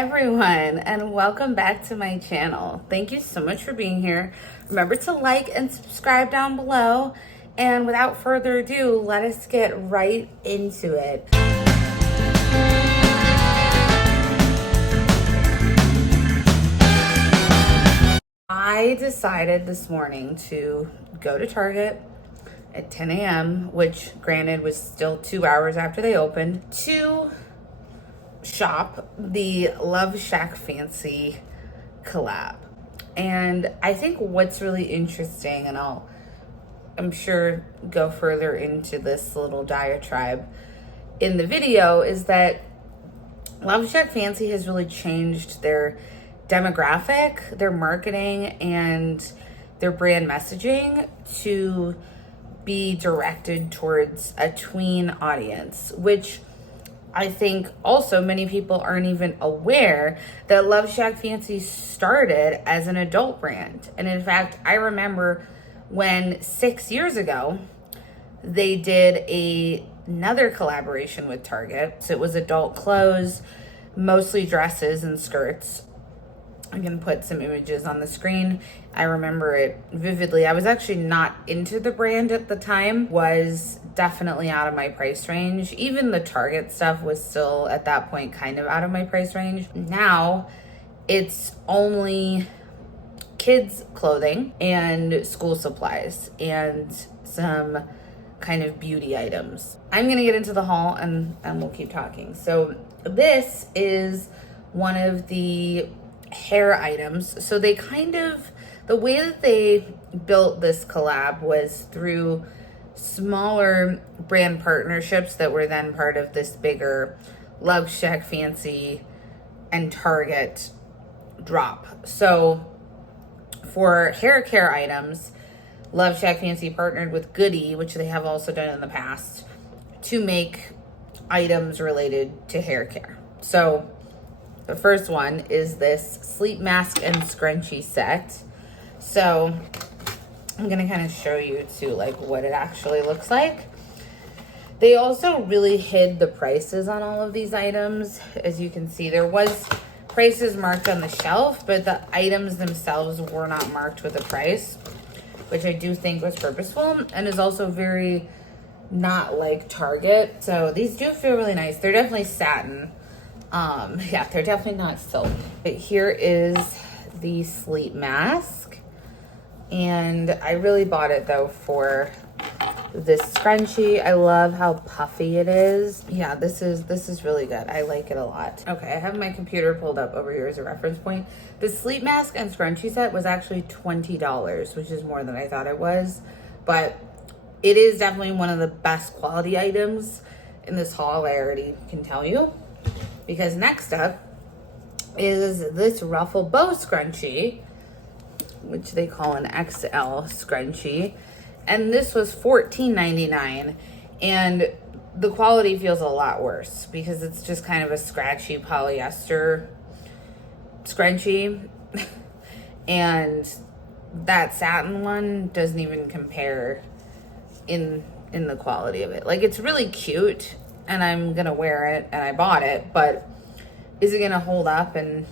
everyone, and welcome back to my channel. Thank you so much for being here. Remember to like and subscribe down below. And without further ado, let us get right into it. I decided this morning to go to Target at 10 a.m., which granted was still 2 hours after they opened, to shop the Love Shack Fancy collab. And I think what's really interesting, and I'm sure go further into this little diatribe in the video, is that Love Shack Fancy has really changed their demographic, their marketing, and their brand messaging to be directed towards a tween audience, which I think also many people aren't even aware that Love Shack Fancy started as an adult brand. And in fact, I remember when 6 years ago, they did another collaboration with Target. So it was adult clothes, mostly dresses and skirts. I can put some images on the screen. I remember it vividly. I was actually not into the brand at the time, was definitely out of my price range. Even the Target stuff was still at that point kind of out of my price range. Now it's only kids clothing and school supplies and some kind of beauty items. I'm gonna get into the haul and we'll keep talking. So this is one of the hair items. So they the way that they built this collab was through smaller brand partnerships that were then part of this bigger Love Shack Fancy and Target drop. So for hair care items, Love Shack Fancy partnered with Goody, which they have also done in the past, to make items related to hair care. So the first one is this sleep mask and scrunchie set. So I'm gonna kind of show you too, like what it actually looks like. They also really hid the prices on all of these items. As you can see, there was prices marked on the shelf, but the items themselves were not marked with a price, which I do think was purposeful and is also very not like Target. So these do feel really nice. They're definitely satin. Yeah, they're definitely not silk. But here is the sleep mask. And I really bought it though for this scrunchie. I love how puffy it is. Yeah, this is really good. I like it a lot. Okay, I have my computer pulled up over here as a reference point. The sleep mask and scrunchie set was actually $20, which is more than I thought it was. But it is definitely one of the best quality items in this haul, I already can tell you. Because next up is this ruffle bow scrunchie, which they call an XL scrunchie. And this was $14.99. And the quality feels a lot worse because it's just kind of a scratchy polyester scrunchie. And that satin one doesn't even compare in the quality of it. Like, it's really cute and I'm gonna wear it and I bought it, but is it gonna hold up and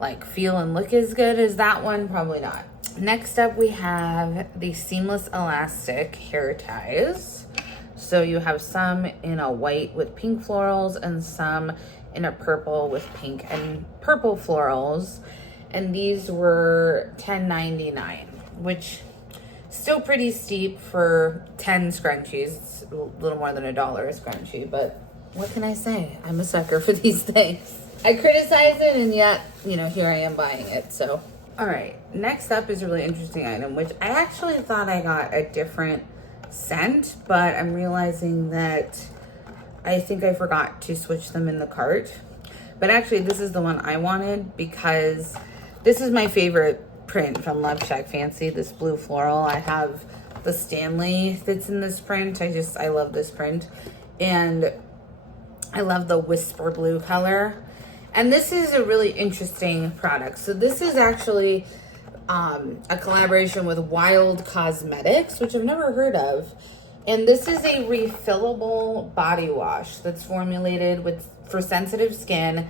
like feel and look as good as that one? Probably not. Next up, we have the seamless elastic hair ties. So you have some in a white with pink florals and some in a purple with pink and purple florals. And these were $10.99, which still pretty steep for 10 scrunchies. It's a little more than $1 a scrunchie, but what can I say? I'm a sucker for these things. I criticize it, and yet, you know, here I am buying it, so. All right, next up is a really interesting item, which I actually thought I got a different scent, but I'm realizing that I think I forgot to switch them in the cart. But actually, this is the one I wanted because this is my favorite print from Love Shack Fancy, this blue floral. I have the Stanley that's in this print. I love this print. And I love the whisper blue color. And this is a really interesting product. So this is actually a collaboration with Wild Cosmetics, which I've never heard of. And this is a refillable body wash that's formulated for sensitive skin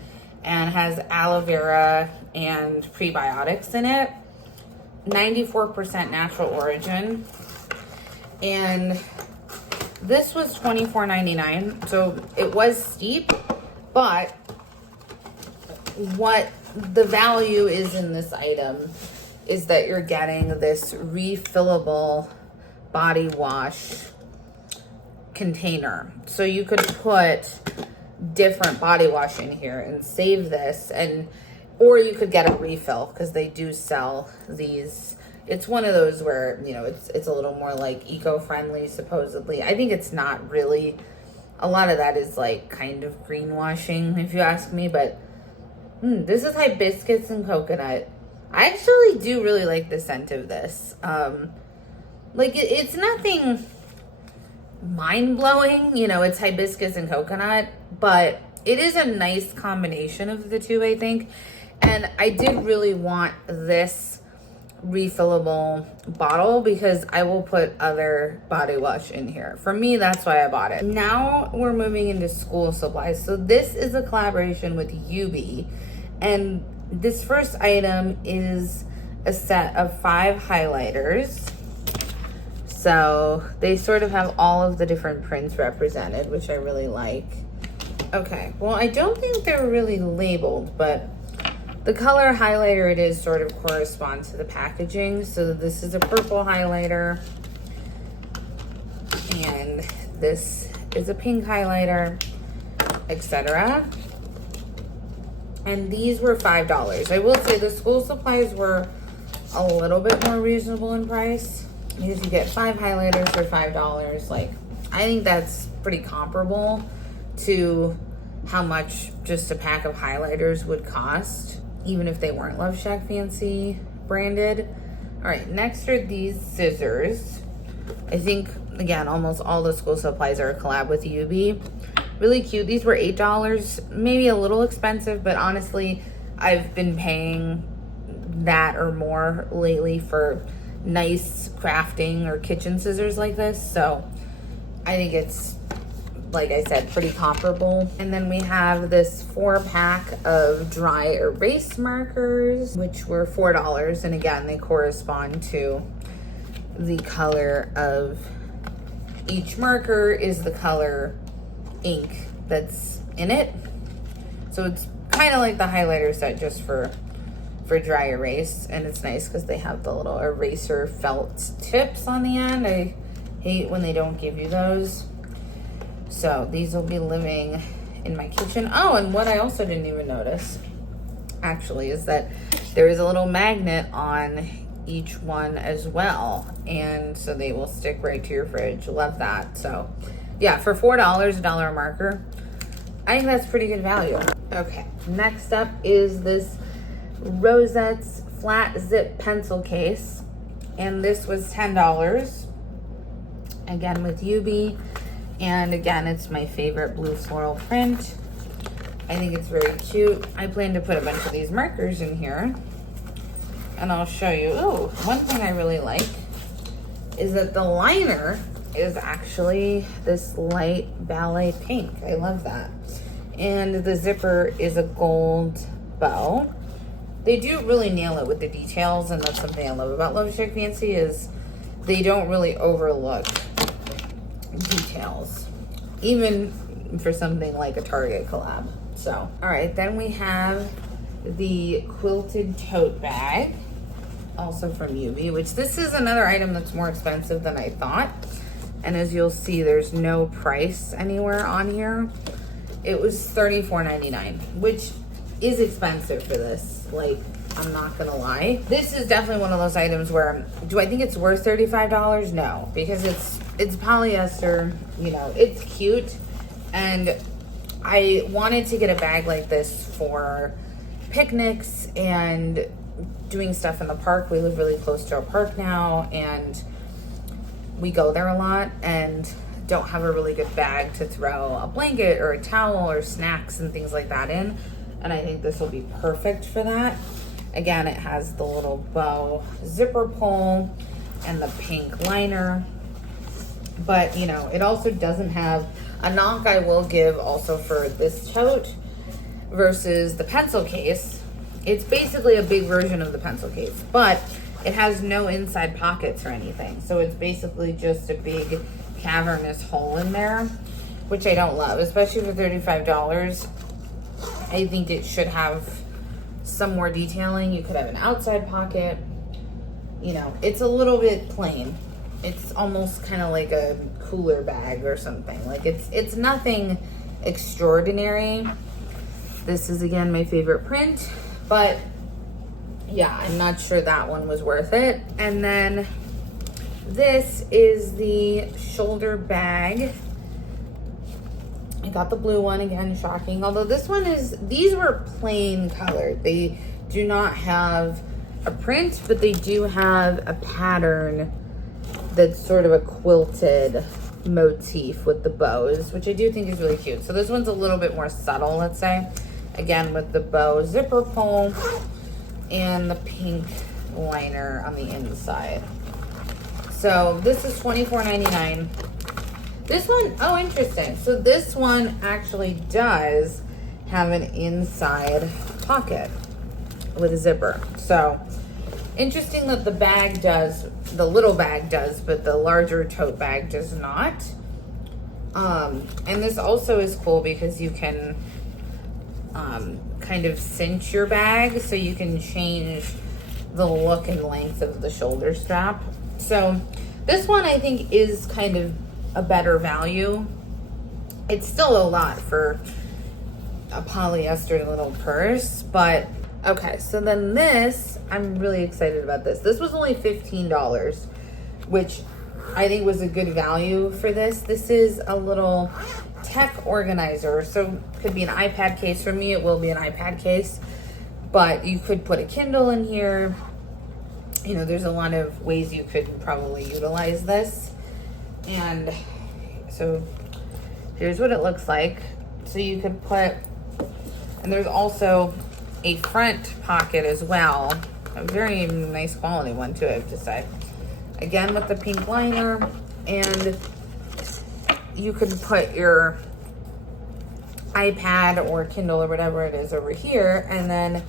and has aloe vera and prebiotics in it. 94% natural origin. And this was $24.99, so it was steep, but what the value is in this item is that you're getting this refillable body wash container. So you could put different body wash in here and save this, or you could get a refill because they do sell these. It's one of those where, you know, it's a little more like eco-friendly, supposedly. I think it's not really. A lot of that is like kind of greenwashing, if you ask me, but this is hibiscus and coconut. I actually do really like the scent of this. Like it's nothing mind-blowing, you know, it's hibiscus and coconut, but it is a nice combination of the two, I think. And I did really want this refillable bottle because I will put other body wash in here. For me, that's why I bought it. Now we're moving into school supplies. So this is a collaboration with UB, and this first item is a set of 5 highlighters. So they sort of have all of the different prints represented, which I really like. Okay, well, I don't think they're really labeled, but the color highlighter it is sort of corresponds to the packaging. So this is a purple highlighter, and this is a pink highlighter, etc. And these were $5. I will say the school supplies were a little bit more reasonable in price because you get 5 highlighters for $5. Like, I think that's pretty comparable to how much just a pack of highlighters would cost, even if they weren't Love Shack Fancy branded. All right, next are these scissors. I think, again, almost all the school supplies are a collab with UB. Really cute. These were $8, maybe a little expensive, but honestly, I've been paying that or more lately for nice crafting or kitchen scissors like this. So I think it's, like I said, pretty comparable. And then we have this 4-pack of dry erase markers, which were $4. And again, they correspond to the color of each marker is the color ink that's in it. So it's kind of like the highlighter set just for dry erase. And it's nice because they have the little eraser felt tips on the end. I hate when they don't give you those. So these will be living in my kitchen. Oh, and what I also didn't even notice, actually, is that there is a little magnet on each one as well. And so they will stick right to your fridge. Love that. So yeah, for $4, $1 a marker, I think that's pretty good value. Okay, next up is this Rosette's flat zip pencil case. And this was $10. Again, with UB. And again, it's my favorite blue floral print. I think it's very cute. I plan to put a bunch of these markers in here. And I'll show you. Oh, one thing I really like is that the liner is actually this light ballet pink. I love that. And the zipper is a gold bow. They do really nail it with the details, and that's something I love about Love Shack Fancy is they don't really overlook details, even for something like a Target collab. So, all right, then we have the quilted tote bag, also from UB, which this is another item that's more expensive than I thought. And as you'll see, there's no price anywhere on here. It was $34.99, which is expensive for this. Like, I'm not gonna lie. This is definitely one of those items where, do I think it's worth $35? No, because it's polyester, you know, it's cute. And I wanted to get a bag like this for picnics and doing stuff in the park. We live really close to a park now, and we go there a lot and don't have a really good bag to throw a blanket or a towel or snacks and things like that in. And I think this will be perfect for that. Again, it has the little bow zipper pull and the pink liner. But, you know, it also doesn't have a knock I will give also for this tote. versus the pencil case. It's basically a big version of the pencil case, but it has no inside pockets or anything. So it's basically just a big cavernous hole in there, which I don't love, especially for $35. I think it should have some more detailing. You could have an outside pocket. You know, it's a little bit plain. It's almost kind of like a cooler bag or something. Like it's nothing extraordinary. This is again my favorite print, but yeah, I'm not sure that one was worth it. And then this is the shoulder bag. I got the blue one again, shocking. Although this one these were plain colored. They do not have a print, but they do have a pattern that's sort of a quilted motif with the bows, which I do think is really cute. So this one's a little bit more subtle, let's say. Again, with the bow zipper pull and the pink liner on the inside. So this is $24.99. This one, oh, interesting. So this one actually does have an inside pocket with a zipper. So interesting that the bag does, the little bag does, but the larger tote bag does not. And this also is cool because you can kind of cinch your bag, so you can change the look and length of the shoulder strap. So this one I think is kind of a better value. It's still a lot for a polyester little purse, but okay. So then this, I'm really excited about this. This was only $15, which I think was a good value for this. This is a little tech organizer. So could be an iPad case. For me, it will be an iPad case, but you could put a Kindle in here. You know, there's a lot of ways you could probably utilize this. And so here's what it looks like. So you could put, and there's also a front pocket as well. A very nice quality one too, I have to say. Again, with the pink liner, and you could put your iPad or Kindle or whatever it is over here, and then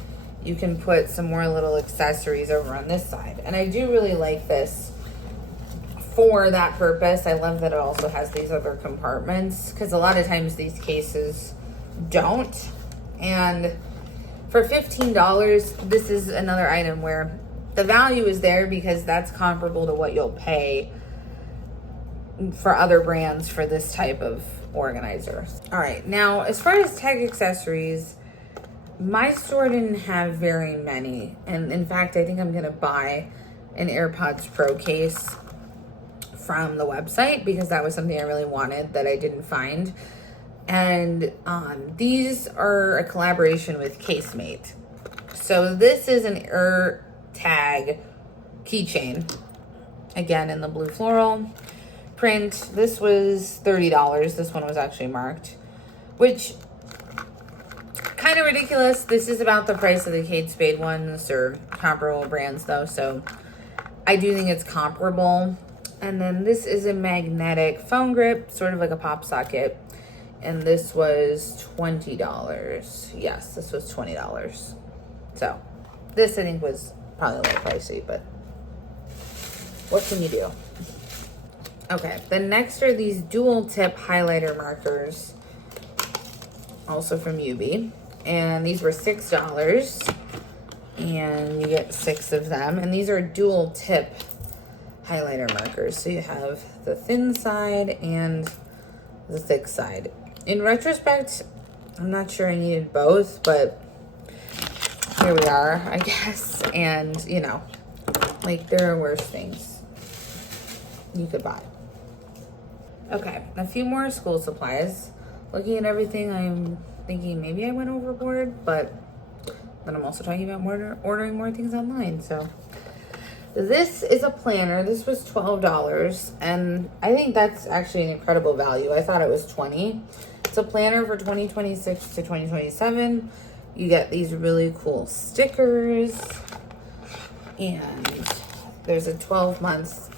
you can put some more little accessories over on this side. And I do really like this for that purpose. I love that it also has these other compartments, because a lot of times these cases don't. And for $15, this is another item where the value is there because that's comparable to what you'll pay for other brands for this type of organizer. All right, now as far as tech accessories, my store didn't have very many. And in fact, I think I'm gonna buy an AirPods Pro case from the website because that was something I really wanted that I didn't find. And these are a collaboration with Casemate. So this is an AirTag keychain, again in the blue floral print. This was $30. This one was actually marked, which kind of ridiculous. This is about the price of the Kate Spade ones, or comparable brands though, so I do think it's comparable. And then this is a magnetic phone grip, sort of like a pop socket. And this was $20. Yes, this was $20. So this I think was probably a little pricey, but what can you do? Okay, the next are these dual tip highlighter markers, also from UB. And these were $6, and you get 6 of them. And these are dual tip highlighter markers. So you have the thin side and the thick side. In retrospect, I'm not sure I needed both, but here we are, I guess. And, you know, like, there are worse things you could buy. Okay, a few more school supplies. Looking at everything, I'm thinking maybe I went overboard, but then I'm also talking about ordering more things online. So this is a planner. This was $12, and I think that's actually an incredible value. I thought it was $20. It's a planner for 2026 to 2027. You get these really cool stickers, and there's a 12-month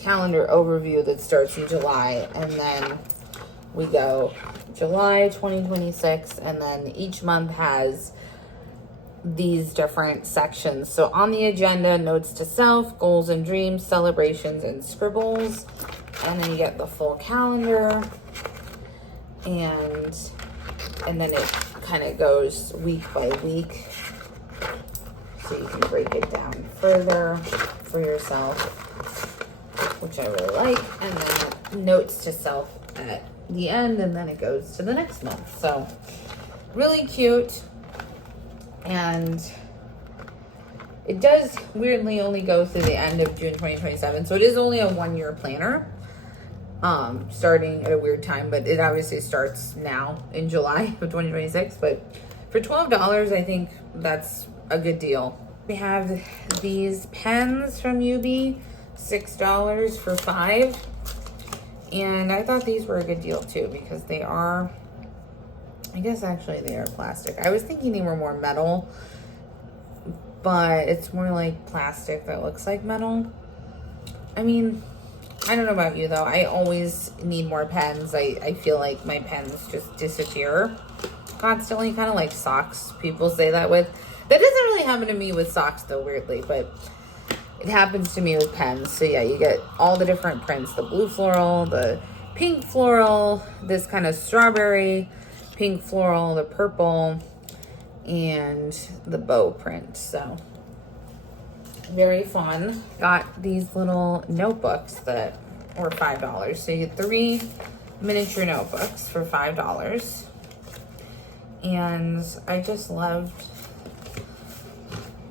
calendar overview that starts in July, and then we go July 2026, and then each month has these different sections. So on the agenda, notes to self, goals and dreams, celebrations, and scribbles. And then you get the full calendar, and then it kind of goes week by week, so you can break it down further for yourself, which I really like. And then notes to self at the end, and then it goes to the next month. So really cute. And it does weirdly only go through the end of June 2027. So it is only a 1-year planner, starting at a weird time, but it obviously starts now in July of 2026. But for $12, I think that's a good deal. We have these pens from UB, $6 for 5. And I thought these were a good deal too, because they are, I guess actually they are plastic. I was thinking they were more metal, but it's more like plastic that looks like metal. I mean, I don't know about you though. I always need more pens. I feel like my pens just disappear constantly, kind of like socks. People say that with. That doesn't really happen to me with socks though, weirdly, but it happens to me with pens. So yeah, you get all the different prints, the blue floral, the pink floral, this kind of strawberry, pink floral, the purple, and the bow print. So very fun. Got these little notebooks that were $5. So you get 3 miniature notebooks for $5. And I just loved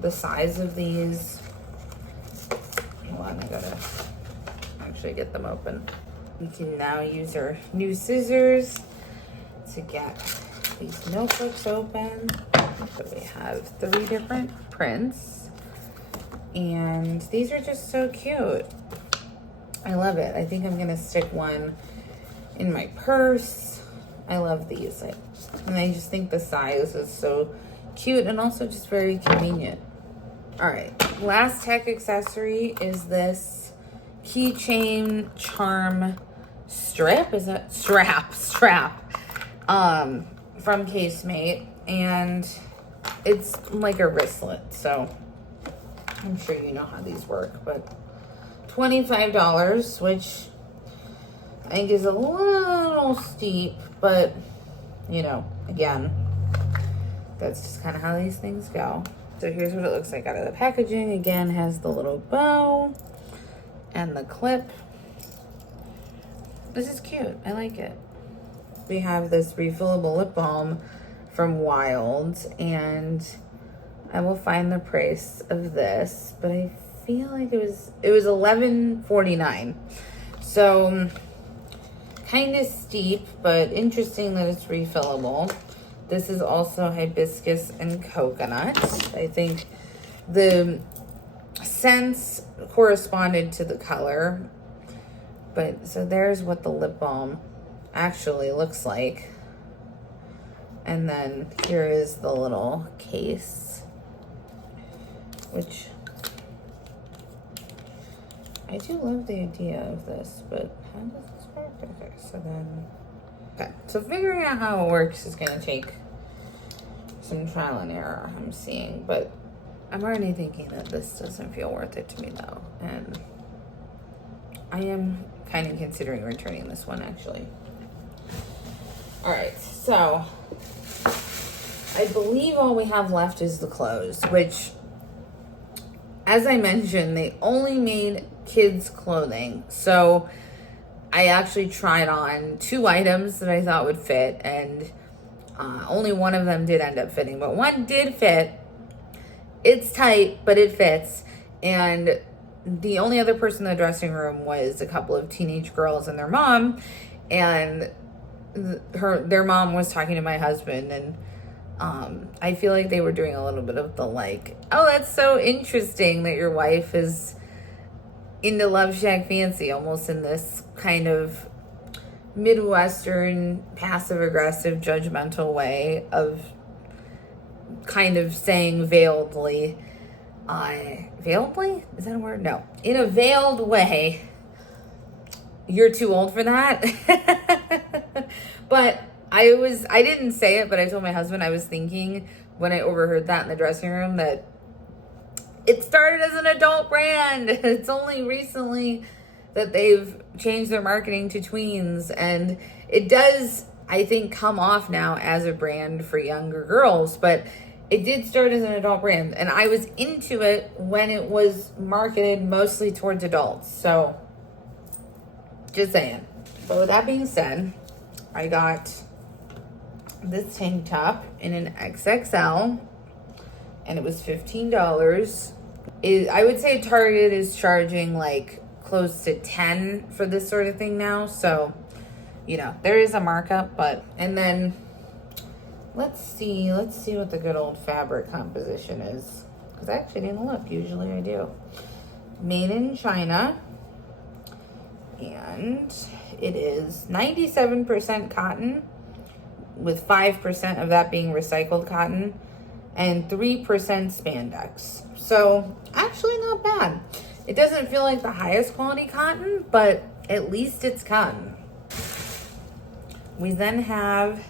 the size of these. Hold on, I gotta actually get them open. You can now use your new scissors to get these notebooks open. So we have 3 different prints, and these are just so cute. I love it. I think I'm gonna stick one in my purse. I love these, and I just think the size is so cute and also just very convenient. All right, last tech accessory is this keychain charm strip. Is that strap from Casemate, and it's like a wristlet, so I'm sure you know how these work. But $25, which I think is a little steep, but you know, again, that's just kind of how these things go. So here's what it looks like out of the packaging. Again, has the little bow and the clip. This is cute. I like it. We have this refillable lip balm from Wild, and I will find the price of this, but I feel like it was $11.49. So kind of steep, but interesting that it's refillable. This is also hibiscus and coconut. I think the scents corresponded to the color. But so there's what the lip balm actually looks like. And then here is the little case, which I do love the idea of this, but how does this work? Okay, so then, okay, so figuring out how it works is gonna take some trial and error, I'm seeing, but I'm already thinking that this doesn't feel worth it to me though, and I am kind of considering returning this one actually. All right, so I believe all we have left is the clothes, which, as I mentioned, they only made kids clothing. So I actually tried on 2 items that I thought would fit, and only one of them did end up fitting, but one did fit. It's tight, but it fits. And the only other person in the dressing room was a couple of teenage girls and their mom, and their mom was talking to my husband, and I feel like they were doing a little bit of the like, oh, that's so interesting that your wife is into Love Shack Fancy, almost in this kind of Midwestern, passive-aggressive, judgmental way of kind of saying veiledly, veiledly? Is that a word? No. In a veiled way, you're too old for that. But I didn't say it, but I told my husband I was thinking when I overheard that in the dressing room that it started as an adult brand. It's only recently that they've changed their marketing to tweens, and it does, I think, come off now as a brand for younger girls, but it did start as an adult brand, and I was into it when it was marketed mostly towards adults. So just saying. But with that being said, I got this tank top in an XXL, and it was $15. I would say Target is charging like close to 10 for this sort of thing now. So, you know, there is a markup, but, and then let's see what the good old fabric composition is. Because I actually didn't look, usually I do. Made in China. And it is 97% cotton, with 5% of that being recycled cotton, and 3% spandex. So actually not bad. It doesn't feel like the highest quality cotton, but at least it's cotton. We then have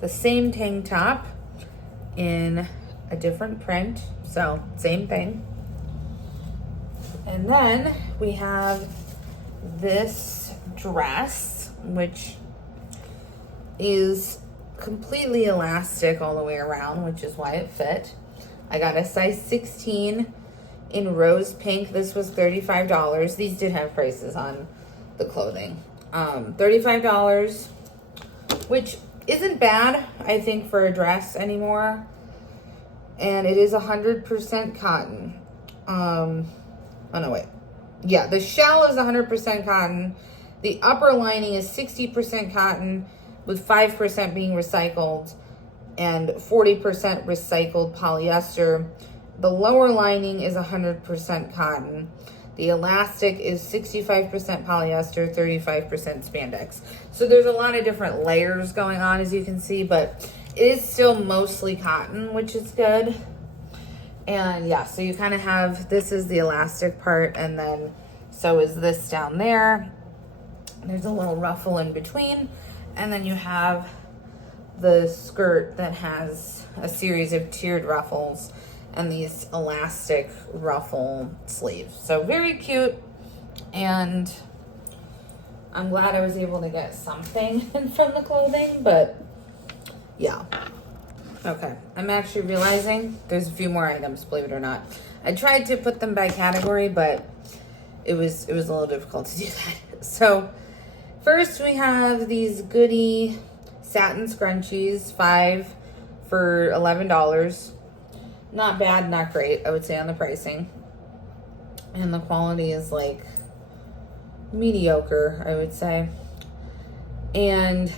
the same tank top in a different print, so same thing. And then we have this dress, which is completely elastic all the way around, which is why it fit. I got a size 16 in rose pink. This was $35. These did have prices on the clothing. $35, which isn't bad, I think, for a dress anymore. And it is 100% cotton. Oh no, wait. Yeah, the shell is 100% cotton. The upper lining is 60% cotton, with 5% being recycled and 40% recycled polyester. The lower lining is 100% cotton. The elastic is 65% polyester, 35% spandex. So there's a lot of different layers going on, as you can see, but it is still mostly cotton, which is good. And yeah, so you kind of have, this is the elastic part, and then so is this down there. There's a little ruffle in between, and then you have the skirt that has a series of tiered ruffles and these elastic ruffle sleeves. So very cute, and I'm glad I was able to get something from the clothing, but yeah. Okay, I'm actually realizing there's a few more items, believe it or not. I tried to put them by category, but it was a little difficult to do that. So first we have these goodie satin scrunchies, 5 for $11. Not bad, not great, I would say, on the pricing. And the quality is like mediocre, I would say. And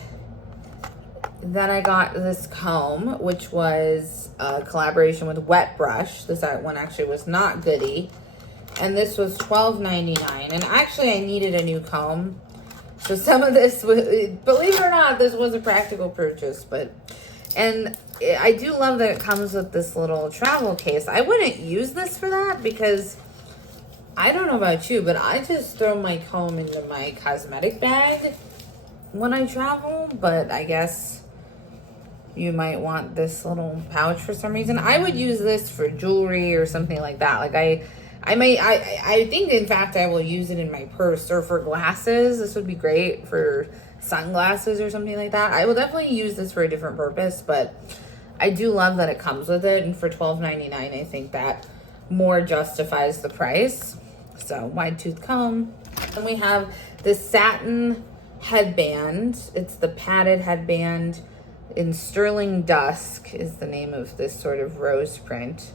then I got this comb, which was a collaboration with Wet Brush. This one actually was not goodie. And this was $12.99. And actually I needed a new comb. So some of this, believe it or not, this was a practical purchase. And I do love that it comes with this little travel case. I wouldn't use this for that because I don't know about you, but I just throw my comb into my cosmetic bag when I travel. But I guess you might want this little pouch for some reason. I would use this for jewelry or something like that. Like I think, in fact, I will use it in my purse, or for glasses. This would be great for sunglasses or something like that. I will definitely use this for a different purpose, but I do love that it comes with it. And for $12.99, I think that more justifies the price. So wide tooth comb. Then we have this satin headband. It's the padded headband in Sterling Dusk is the name of this sort of rose print.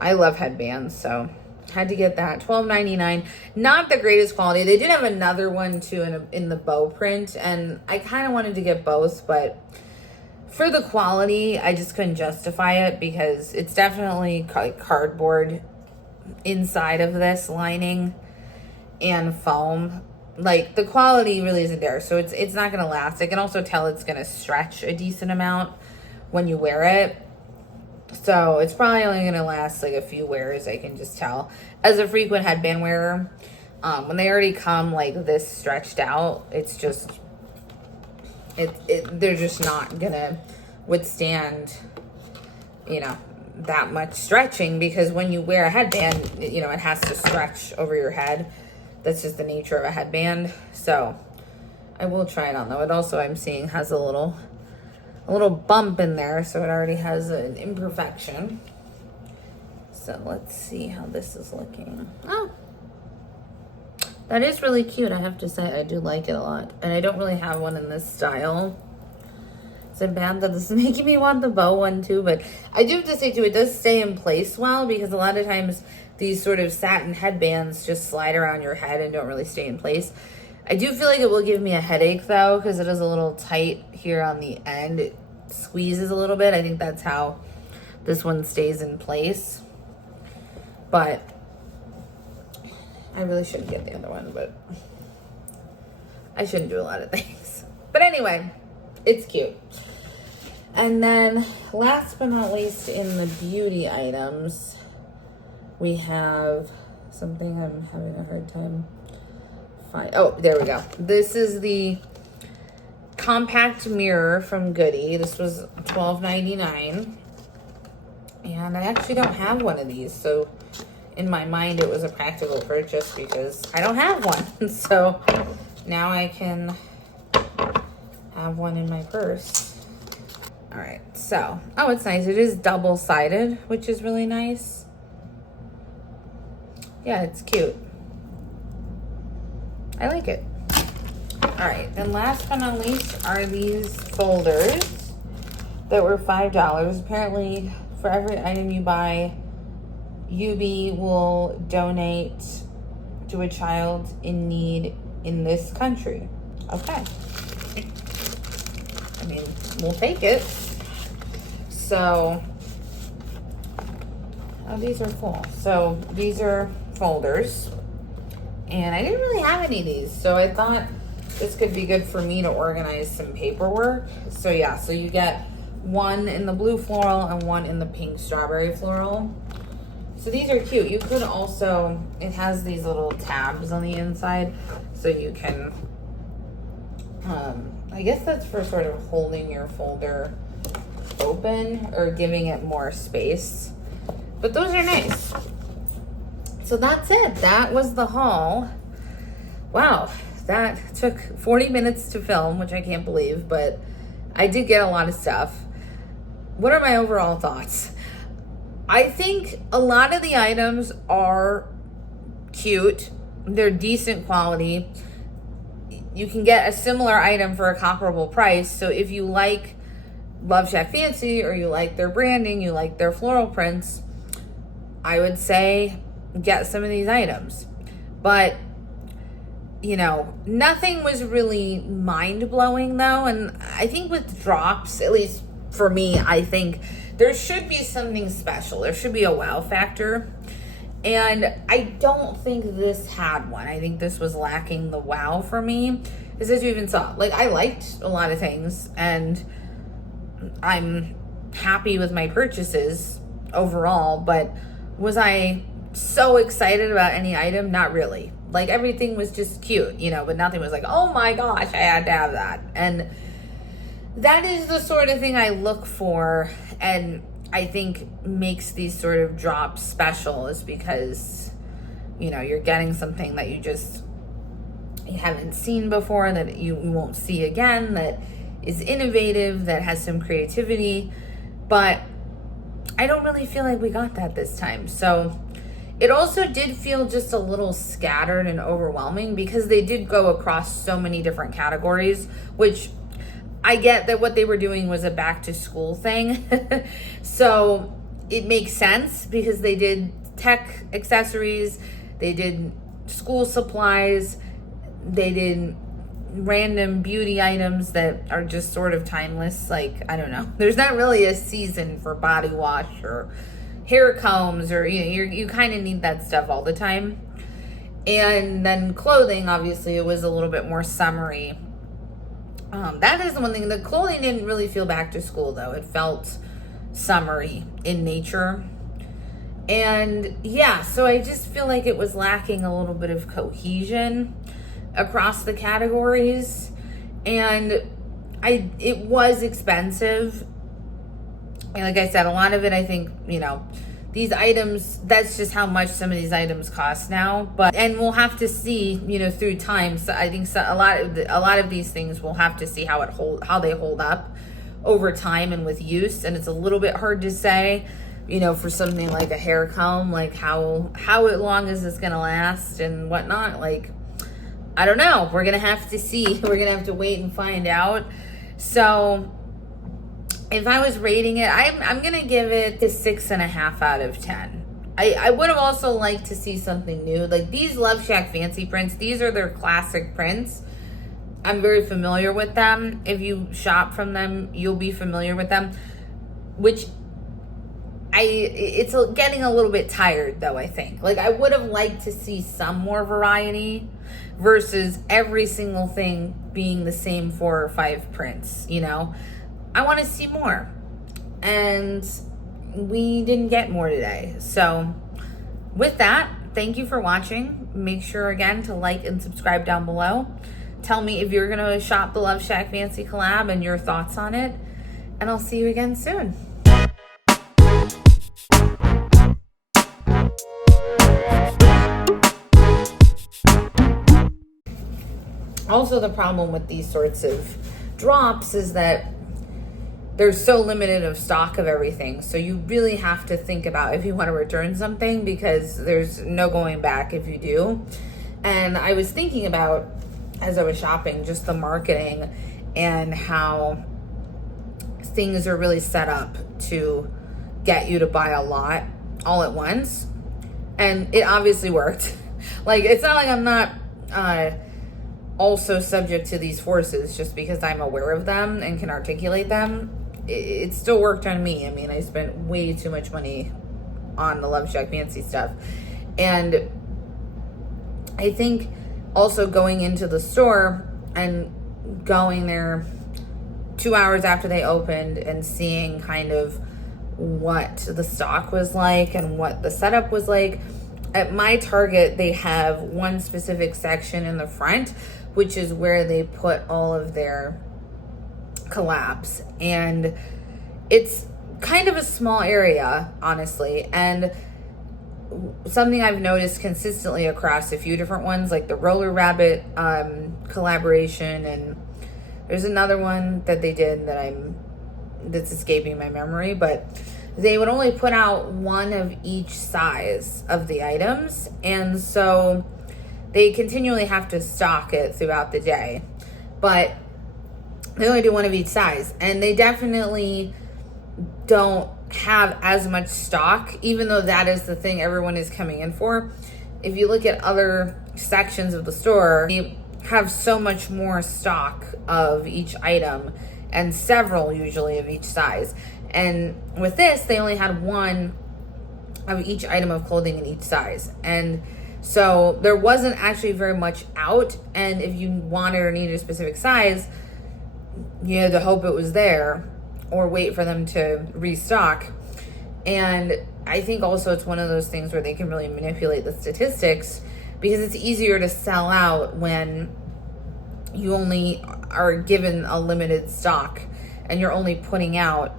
I love headbands, so had to get that. $12.99. Not the greatest quality. They did have another one too in the bow print, and I kind of wanted to get both, but for the quality, I just couldn't justify it because it's definitely cardboard inside of this lining and foam. Like, the quality really isn't there, so it's not gonna last. I can also tell it's gonna stretch a decent amount when you wear it. So it's probably only going to last like a few wears, I can just tell. As a frequent headband wearer, when they already come like this stretched out, it's just, they're just not gonna withstand, you know, that much stretching, because when you wear a headband, you know, it has to stretch over your head. That's just the nature of a headband. So I will try it on though. It also, I'm seeing, has a little bump in there, so it already has an imperfection. So let's see how this is looking. Oh, that is really cute. I have to say, I do like it a lot. And I don't really have one in this style. Is it bad that this is making me want the bow one too? But I do have to say too, it does stay in place well, because a lot of times these sort of satin headbands just slide around your head and don't really stay in place. I do feel like it will give me a headache though, because it is a little tight here on the end. It squeezes a little bit. I think that's how this one stays in place. But I really shouldn't get the other one, but I shouldn't do a lot of things. But anyway, it's cute. And then last but not least, in the beauty items, we have something I'm having a hard time finding. Oh, there we go. This is the compact mirror from Goody. This was $12.99. And I actually don't have one of these, so in my mind it was a practical purchase because I don't have one. So now I can have one in my purse. All right, so, oh, it's nice. It is double-sided, which is really nice. Yeah, it's cute. I like it. All right, and last but not least are these folders that were $5. Apparently, for every item you buy, UB will donate to a child in need in this country. Okay. I mean, we'll take it. So, oh, these are full. So, these are folders. And I didn't really have any of these. So, I thought this could be good for me to organize some paperwork. So, yeah. So, you get one in the blue floral and one in the pink strawberry floral. So, these are cute. You could also, it has these little tabs on the inside. So, you can... I guess that's for sort of holding your folder open or giving it more space. But those are nice. So that's it. That was the haul. Wow, that took 40 minutes to film, which I can't believe, but I did get a lot of stuff. What are my overall thoughts? I think a lot of the items are cute. They're decent quality. You can get a similar item for a comparable price. So if you like Love Shack Fancy, or you like their branding, you like their floral prints, I would say get some of these items. But, you know, nothing was really mind-blowing though. And I think with drops, at least for me, I think there should be something special. There should be a wow factor. And I don't think this had one. I think this was lacking the wow for me. Because as you even saw, like, I liked a lot of things and I'm happy with my purchases overall, but was I so excited about any item? Not really. Like, everything was just cute, you know, but nothing was like, oh my gosh, I had to have that. And that is the sort of thing I look for, and I think makes these sort of drops special, is because, you know, you're getting something that you haven't seen before, that you won't see again, that is innovative, that has some creativity. But I don't really feel like we got that this time. So it also did feel just a little scattered and overwhelming, because they did go across so many different categories, which I get that what they were doing was a back to school thing. So it makes sense, because they did tech accessories, they did school supplies, they did random beauty items that are just sort of timeless. Like, I don't know, there's not really a season for body wash or hair combs, or, you know, you kind of need that stuff all the time. And then clothing, obviously it was a little bit more summery. That is the one thing. The clothing didn't really feel back to school though. It felt summery in nature. And yeah, so I just feel like it was lacking a little bit of cohesion across the categories. And it was expensive. And like I said, a lot of it, I think, these items, that's just how much some of these items cost now. And we'll have to see, through time. So I think a lot of these things we'll have to see how they hold up over time and with use. And it's a little bit hard to say, for something like a hair comb, like how long is this gonna last and whatnot. Like, I don't know. We're gonna have to see. We're gonna have to wait and find out. So if I was rating it, I'm going to give it a 6.5 out of 10. I would have also liked to see something new. Like these Love Shack fancy prints, these are their classic prints. I'm very familiar with them. If you shop from them, you'll be familiar with them. Which it's getting a little bit tired though, I think. Like I would have liked to see some more variety versus every single thing being the same 4 or 5 prints, I want to see more, and we didn't get more today. So with that, thank you for watching. Make sure again to like and subscribe down below. Tell me if you're going to shop the Love Shack Fancy collab and your thoughts on it, and I'll see you again soon. Also, the problem with these sorts of drops is that there's so limited of stock of everything. So you really have to think about if you want to return something, because there's no going back if you do. And I was thinking about, as I was shopping, just the marketing and how things are really set up to get you to buy a lot all at once. And it obviously worked. Like, it's not like I'm not also subject to these forces just because I'm aware of them and can articulate them. It still worked on me. I mean, I spent way too much money on the Love Shack Fancy stuff. And I think also going into the store and going there 2 hours after they opened and seeing kind of what the stock was like and what the setup was like. At my Target, they have one specific section in the front, which is where they put all of their collabs, and it's kind of a small area, honestly. And something I've noticed consistently across a few different ones, like the Roller Rabbit collaboration, and there's another one that they did that's escaping my memory, but they would only put out one of each size of the items, and so they continually have to stock it throughout the day. But they only do one of each size, and they definitely don't have as much stock, even though that is the thing everyone is coming in for. If you look at other sections of the store, they have so much more stock of each item, and several usually of each size. And with this, they only had one of each item of clothing in each size. And so there wasn't actually very much out, and if you wanted or needed a specific size, you had to hope it was there or wait for them to restock. And I think also it's one of those things where they can really manipulate the statistics, because it's easier to sell out when you only are given a limited stock and you're only putting out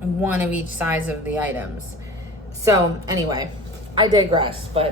one of each size of the items. So anyway, I digress, but